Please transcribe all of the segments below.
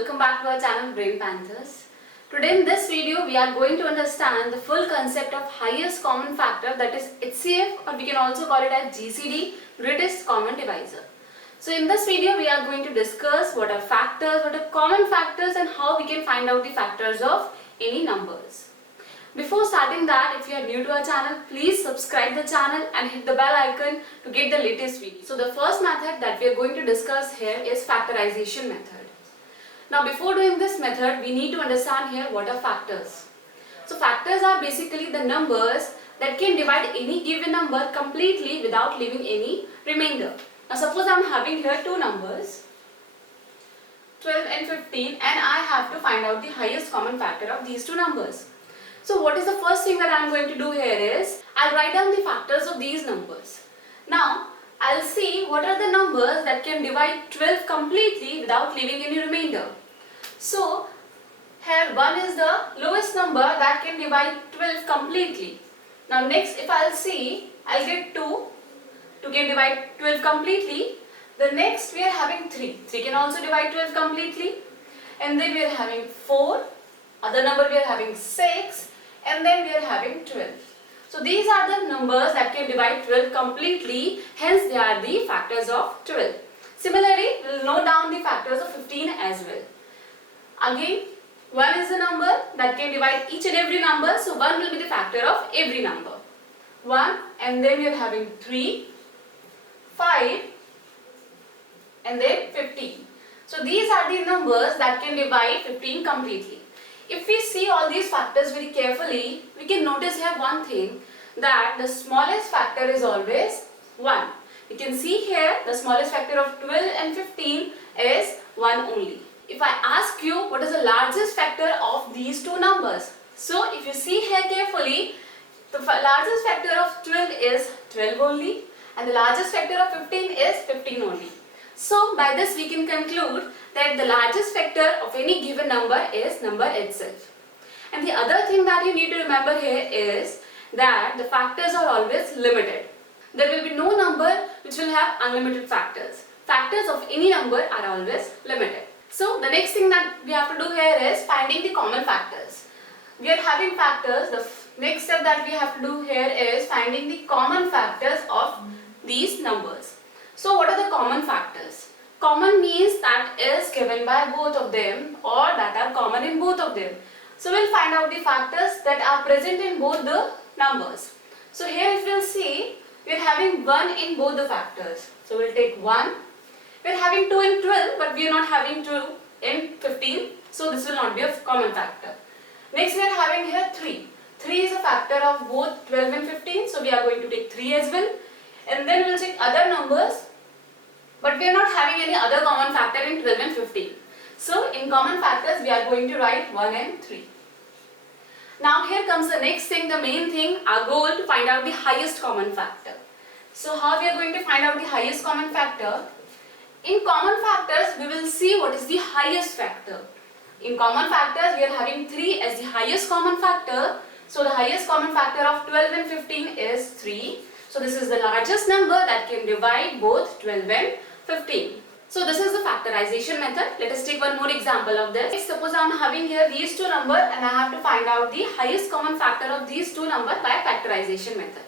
welcome back to our channel Brain Panthers. Today in this video we are going to understand the full concept of highest common factor, that is HCF, or we can also call it as GCD, greatest common divisor. So in this video we are going to discuss what are factors, what are common factors, and how we can find out the factors of any numbers. Before starting that, if you are new to our channel, please subscribe the channel and hit the bell icon to get the latest video. So the first method that we are going to discuss here is factorization method. Now before doing this method, we need to understand here what are factors. So factors are basically the numbers that can divide any given number completely without leaving any remainder. Now suppose I am having here two numbers, 12 and 15, and I have to find out the highest common factor of these two numbers. So what is the first thing that I am going to do here is, I'll write down the factors of these numbers. Now, I'll see what are the numbers that can divide 12 completely without leaving any remainder. So, here 1 is the lowest number that can divide 12 completely. Now next, if I'll see, I'll get 2 to can divide 12 completely. The next we are having 3. 3 can also divide 12 completely. And then we are having 4. Other number we are having 6. And then we are having 12. So these are the numbers that can divide 12 completely, hence they are the factors of 12. Similarly, we will note down the factors of 15 as well. Again, 1 is the number that can divide each and every number, so 1 will be the factor of every number. 1, and then we are having 3, 5, and then 15. So these are the numbers that can divide 15 completely. If we see all these factors very carefully, we can notice here one thing, that the smallest factor is always 1. You can see here the smallest factor of 12 and 15 is 1 only. If I ask you what is the largest factor of these two numbers, so if you see here carefully, the largest factor of 12 is 12 only, and the largest factor of 15 is 15 only. So by this we can conclude that the largest factor of any given number is number itself. And the other thing that you need to remember here is that the factors are always limited. There will be no number which will have unlimited factors. Factors of any number are always limited. So the next thing that we have to do here is finding the common factors. We are having factors. The next step that we have to do here is finding the common factors of these numbers. So what are the common factors? Common means that is given by both of them or that are common in both of them. So we'll find out the factors that are present in both the numbers. So here if you'll see, we're having 1 in both the factors. So we'll take 1. We're having 2 in 12, but we are not having 2 in 15. So this will not be a common factor. Next we are having here 3. 3 is a factor of both 12 and 15. So we are going to take 3 as well. And then we'll check other numbers. But we are not having any other common factor in 12 and 15. So in common factors we are going to write 1 and 3. Now here comes the next thing, the main thing, our goal to find out the highest common factor. So how we are going to find out the highest common factor? In common factors we will see what is the highest factor. In common factors we are having 3 as the highest common factor. So the highest common factor of 12 and 15 is 3. So this is the largest number that can divide both 12 and 15. So this is the factorization method. Let us take one more example of this. Suppose I am having here these two numbers and I have to find out the highest common factor of these two numbers by factorization method.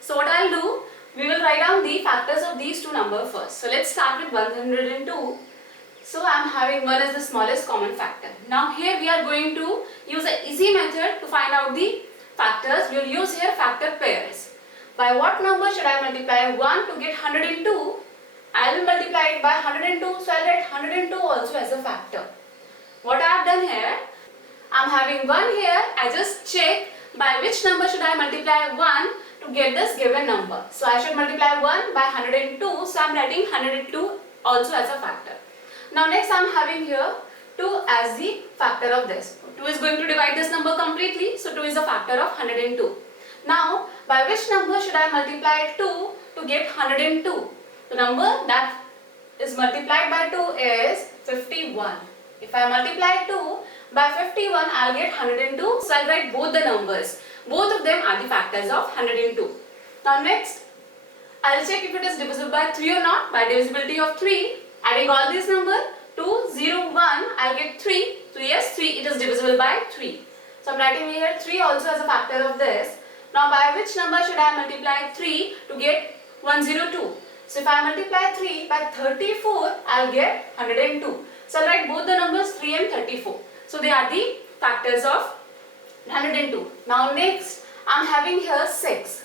So what I will do, we will write down the factors of these two numbers first. So let's start with 102. So I am having 1 as the smallest common factor. Now here we are going to use an easy method to find out the factors. We will use here factor pairs. By what number should I multiply 1 to get 102? I will multiply it by 102, so I will write 102 also as a factor. What I have done here, I am having 1 here. I just check by which number should I multiply 1 to get this given number. So I should multiply 1 by 102, so I am writing 102 also as a factor. Now next I am having here 2 as the factor of this. 2 is going to divide this number completely, so 2 is a factor of 102. Now, by which number should I multiply 2 to get 102? The number that is multiplied by 2 is 51. If I multiply 2 by 51, I will get 102. So I will write both the numbers. Both of them are the factors of 102. Now next, I will check if it is divisible by 3 or not. By divisibility of 3, adding all these numbers, 2, 0, 1, I'll get 3. So yes, 3, it is divisible by 3. So I'm writing here 3 also as a factor of this. Now by which number should I multiply 3 to get 102? So if I multiply 3 by 34, I'll get 102. So I'll write both the numbers 3 and 34. So they are the factors of 102. Now next, I'm having here 6.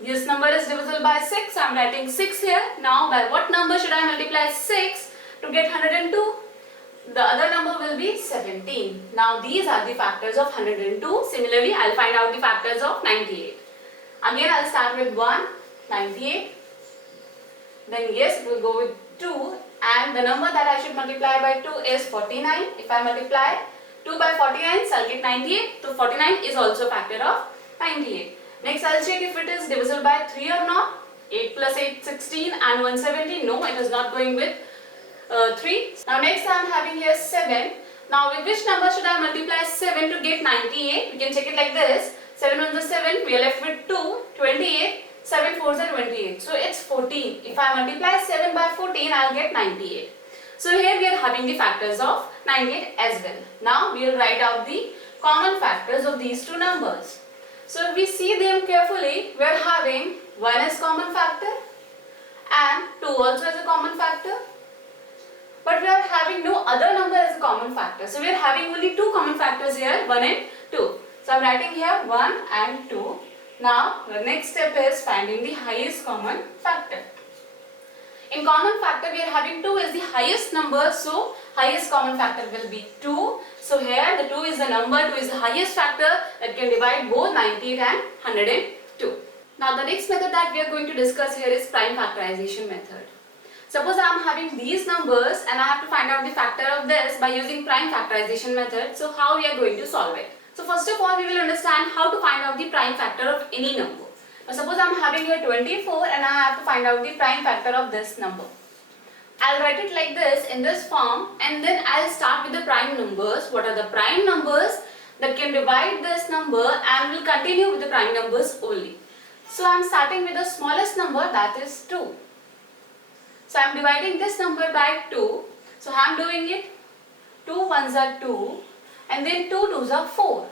This number is divisible by 6. I'm writing 6 here. Now by what number should I multiply 6 to get 102? The other number will be 17. Now these are the factors of 102. Similarly, I'll find out the factors of 98. Again, I'll start with 1, 98. Then yes, it will go with 2. And the number that I should multiply by 2 is 49. If I multiply 2 by 49, so I'll get 98. So 49 is also a factor of 98. Next, I'll check if it is divisible by 3 or not. 8 plus 8, 16 and 170. No, it is not going with 3. Now next I am having here 7. Now with which number should I multiply 7 to get 98? We can check it like this. 7 ones are 7. We are left with 2. 28. 7 fours are 28. So it's 14. If I multiply 7 by 14, I'll get 98. So here we are having the factors of 98 as well. Now we will write out the common factors of these two numbers. So if we see them carefully, we are having 1 as common factor and 2 also as a common factor. But we are having no other number as a common factor. So we are having only two common factors here, 1 and 2. So I am writing here 1 and 2. Now the next step is finding the highest common factor. In common factor we are having 2 is the highest number, so highest common factor will be 2. So here the 2 is the number, 2 is the highest factor that can divide both 98 and 102. Now the next method that we are going to discuss here is prime factorization method. Suppose I am having these numbers and I have to find out the factor of this by using prime factorization method. So how we are going to solve it? So first of all we will understand how to find out the prime factor of any number. Now suppose I am having here 24 and I have to find out the prime factor of this number. I'll write it like this in this form and then I'll start with the prime numbers. What are the prime numbers that can divide this number, and will continue with the prime numbers only. So I'm starting with the smallest number, that is 2. So I'm dividing this number by 2. So I'm doing it 2 ones are 2 and then 2 twos are 4.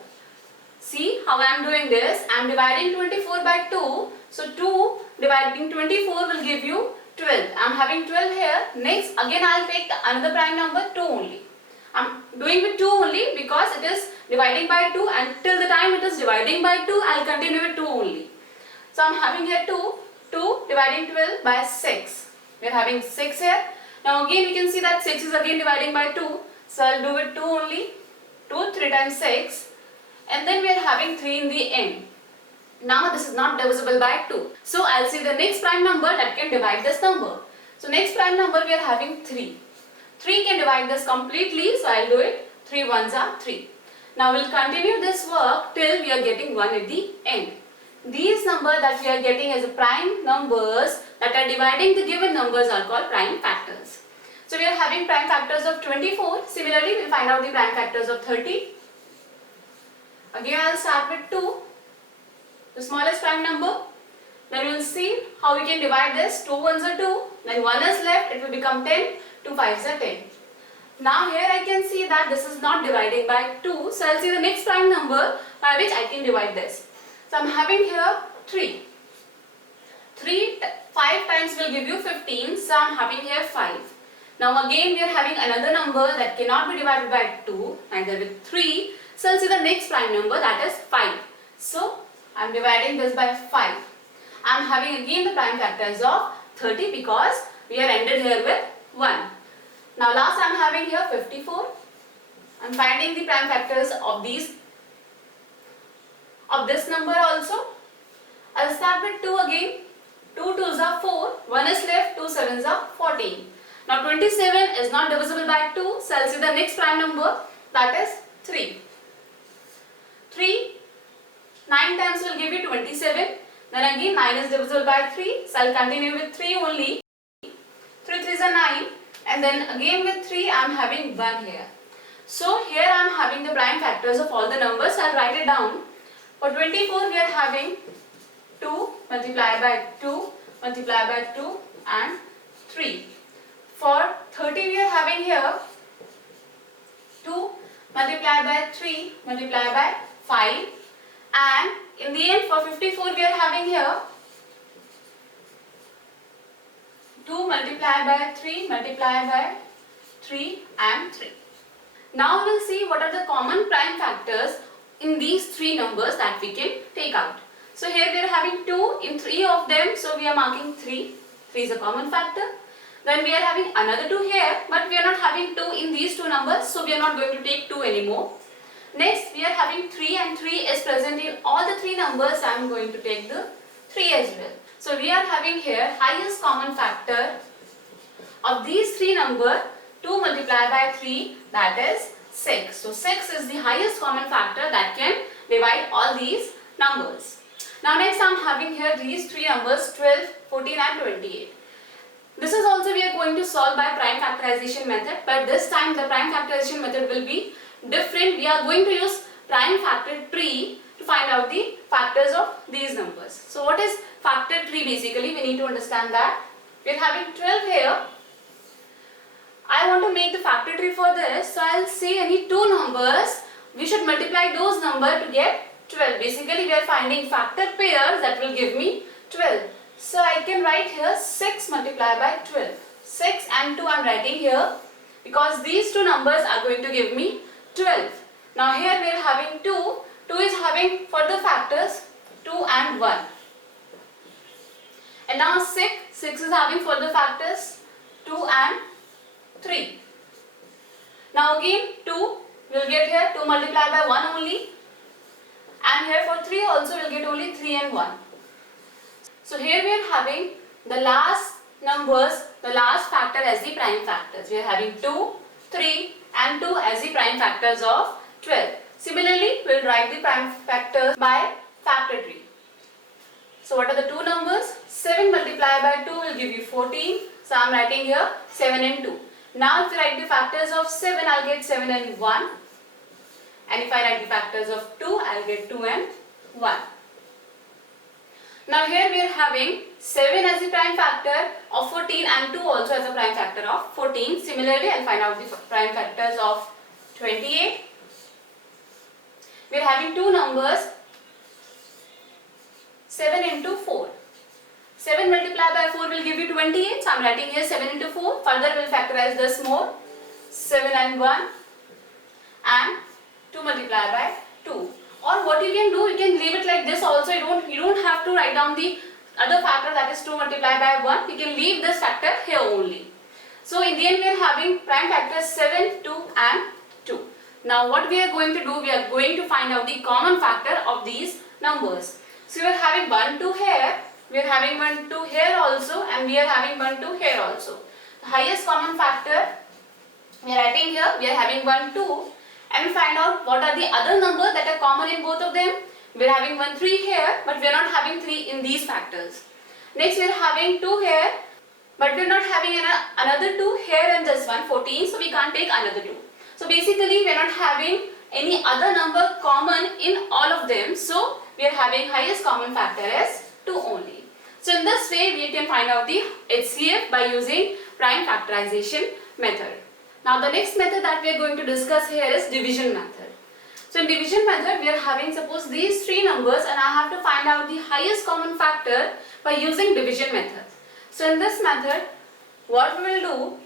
See how I am doing this? I am dividing 24 by 2. So 2 dividing 24 will give you 12. I am having 12 here. Next again I will take another prime number 2 only. I am doing with 2 only because it is dividing by 2, and till the time it is dividing by 2 I will continue with 2 only. So I am having here 2 dividing 12 by 6. We are having 6 here. Now again we can see that 6 is again dividing by 2. So I will do with 2 only. 2 3 times 6. And then we are having 3 in the end. Now this is not divisible by 2. So I will see the next prime number that can divide this number. So next prime number we are having 3. 3 can divide this completely. So I will do it. 3 ones are 3. Now we will continue this work till we are getting 1 at the end. These numbers that we are getting as prime numbers that are dividing the given numbers are called prime factors. So we are having prime factors of 24. Similarly, we will find out the prime factors of 30. Again, I will start with 2, the smallest prime number. Then we will see how we can divide this. 2 ones are 2. Then 1 is left. It will become 10. 2 5s are 10. Now here I can see that this is not dividing by 2. So I will see the next prime number by which I can divide this. So I am having here 3. 5 times will give you 15. So I am having here 5. Now again we are having another number that cannot be divided by 2, neither with 3. So I will see the next prime number, that is 5. So I am dividing this by 5. I am having again the prime factors of 30 because we are ended here with 1. Now last I am having here 54. I am finding the prime factors of this number also. I will start with 2 again. 2 2s are 4. 1 is left. 2 7s are 14. Now 27 is not divisible by 2. So I will see the next prime number, that is 3. 3 9 times will give you 27. Then again 9 is divisible by 3. So I will continue with 3 only. 3 3s are 9. And then again with 3 I am having 1 here. So here I am having the prime factors of all the numbers. I will write it down. For 24 we are having 2 multiplied by 2 multiplied by 2 and 3. For 30 we are having having here 2 multiplied by 3 multiplied by 5, and in the end for 54 we are having here 2 multiplied by 3 multiplied by 3 and 3. Now we will see what are the common prime factors in these three numbers that we can take out. So here we are having 2 in 3 of them, so we are marking 3. 3 is a common factor. Then we are having another 2 here, but we are not having 2 in these two numbers, so we are not going to take 2 anymore. Next we are having 3, and 3 is present in all the three numbers, so I am going to take the 3 as well. So we are having here highest common factor of these three numbers, 2 multiplied by 3, that is 6. So 6 is the highest common factor that can divide all these numbers. Now next I am having here these three numbers, 12, 14 and 28. This is also we are going to solve by prime factorization method, but this time the prime factorization method will be different. We are going to use prime factor tree to find out the factors of these numbers. So what is factor tree basically? We need to understand that. We are having 12 here. I want to make the factor tree for this, so I will say any two numbers, we should multiply those numbers to get 12. Basically we are finding factor pairs that will give me 12. So I can write here 6 multiplied by 12. 6 and 2 I am writing here because these two numbers are going to give me 12. Now here we are having 2. 2 is having further factors 2 and 1. And now 6. 6 is having further factors 2 and 3. Now again 2 will get here 2 multiplied by 1 only, and here for 3 also will get only 3 and 1. So here we are having the last numbers, the last factor as the prime factors. We are having 2, 3 and 2 as the prime factors of 12. Similarly, we will write the prime factors by factor tree. So what are the two numbers? 7 multiplied by 2 will give you 14. So I am writing here 7 and 2. Now if I write the factors of 7, I will get 7 and 1. And if I write the factors of 2, I will get 2 and 1. Now here we are having 7 as the prime factor of 14 and 2 also as a prime factor of 14. Similarly, I will find out the prime factors of 28. We are having two numbers, 7 into 4. 7 multiplied by 4 will give you 28. So I am writing here 7 into 4. Further we will factorize this more. 7 and 1 and 2 multiplied by 2. Or what you can do, you can leave it like this also. You don't have to write down the other factor, that is 2 multiplied by 1. You can leave this factor here only. So in the end we are having prime factors 7, 2 and 2. Now what we are going to do, we are going to find out the common factor of these numbers. So we are having 1, 2 here. We are having 1, 2 here also, and we are having 1, 2 here also. The highest common factor we are writing here, we are having 1, 2. And find out what are the other numbers that are common in both of them. We are having 1, 3 here, but we are not having 3 in these factors. Next we are having 2 here, but we are not having another 2 here in this one, 14, so we can't take another 2. So basically we are not having any other number common in all of them, so we are having highest common factor as 2 only. So in this way we can find out the HCF by using prime factorization method. Now the next method that we are going to discuss here is division method. So in division method we are having suppose these three numbers, and I have to find out the highest common factor by using division method. So in this method what we will do,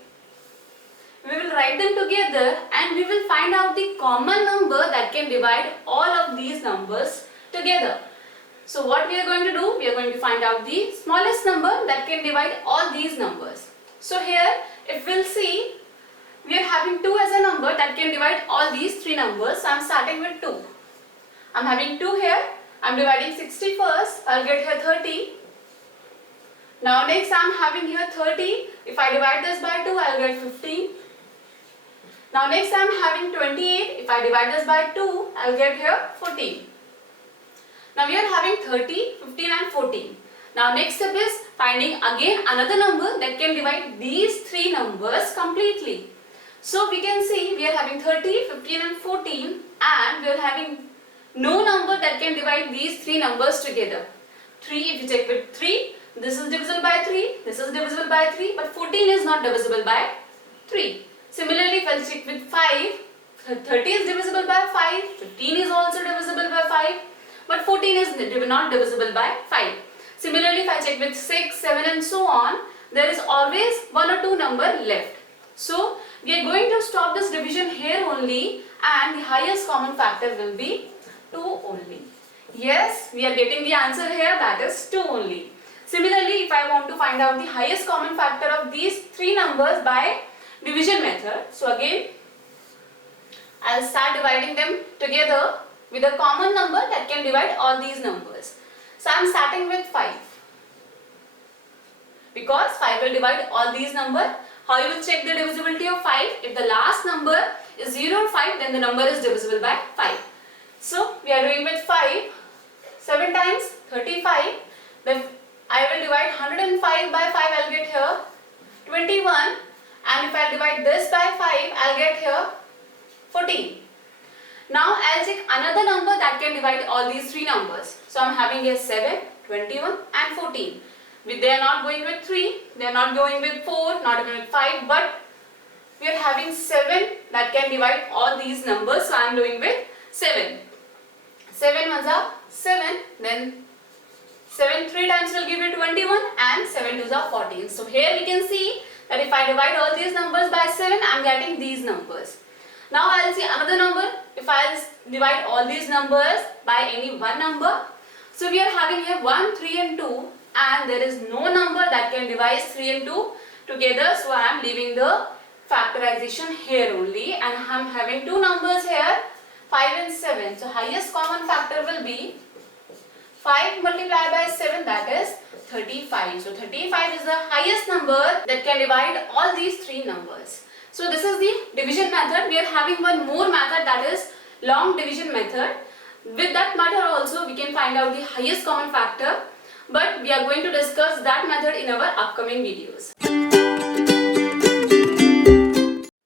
we will write them together and we will find out the common number that can divide all of these numbers together. So what we are going to do, we are going to find out the smallest number that can divide all these numbers. So here if we will see, we are having 2 as a number that can divide all these three numbers. So I am starting with 2. I am having 2 here. I am dividing 60 first. I will get here 30. Now next I am having here 30. If I divide this by 2, I will get 15. Now next I am having 28. If I divide this by 2, I will get here 14. Now we are having 30, 15 and 14. Now next step is finding again another number that can divide these three numbers completely. So we can see we are having 30, 15 and 14, and we are having no number that can divide these three numbers together. 3, if you check with 3, this is divisible by 3, this is divisible by 3, but 14 is not divisible by 3. Similarly, if I'll check with 5, 30 is divisible by 5, 15 is also divisible by 5, but 14 is not divisible by 5. Similarly, if I check with 6, 7 and so on, there is always 1 or 2 number left. So, we are going to stop this division here only, and the highest common factor will be 2 only. Yes, we are getting the answer here, that is 2 only. Similarly, if I want to find out the highest common factor of these 3 numbers by division method, so again, I'll start dividing them together with a common number that can divide all these numbers. So I'm starting with 5. Because 5 will divide all these numbers. How you will check the divisibility of 5? If the last number is 0 or 5, then the number is divisible by 5. So we are doing with 5. 7 times 35. Then I will divide 105 by 5, I'll get here 21. And if I divide this by 5, I'll get here 14. Now I'll check another number that can divide all these 3 numbers. So I'm having here 7, 21 and 14. They are not going with 3, they are not going with 4, not even with 5, but we are having 7 that can divide all these numbers. So I'm doing with 7. 7 ones are 7, then 7 3 times will give you 21 and 7 twos are 14. So here we can see that if I divide all these numbers by 7, I am getting these numbers. Now I will see another number. If I will divide all these numbers by any one number, so we are having here 1, 3 and 2, and there is no number that can divide 3 and 2 together, so I am leaving the factorization here only, and I am having 2 numbers here, 5 and 7. So highest common factor will be 5 multiplied by 7, that is 35. So 35 is the highest number that can divide all these 3 numbers. So this is the division method. We are having one more method, that is long division method. With that method also we can find out the highest common factor, but we are going to discuss that method in our upcoming videos.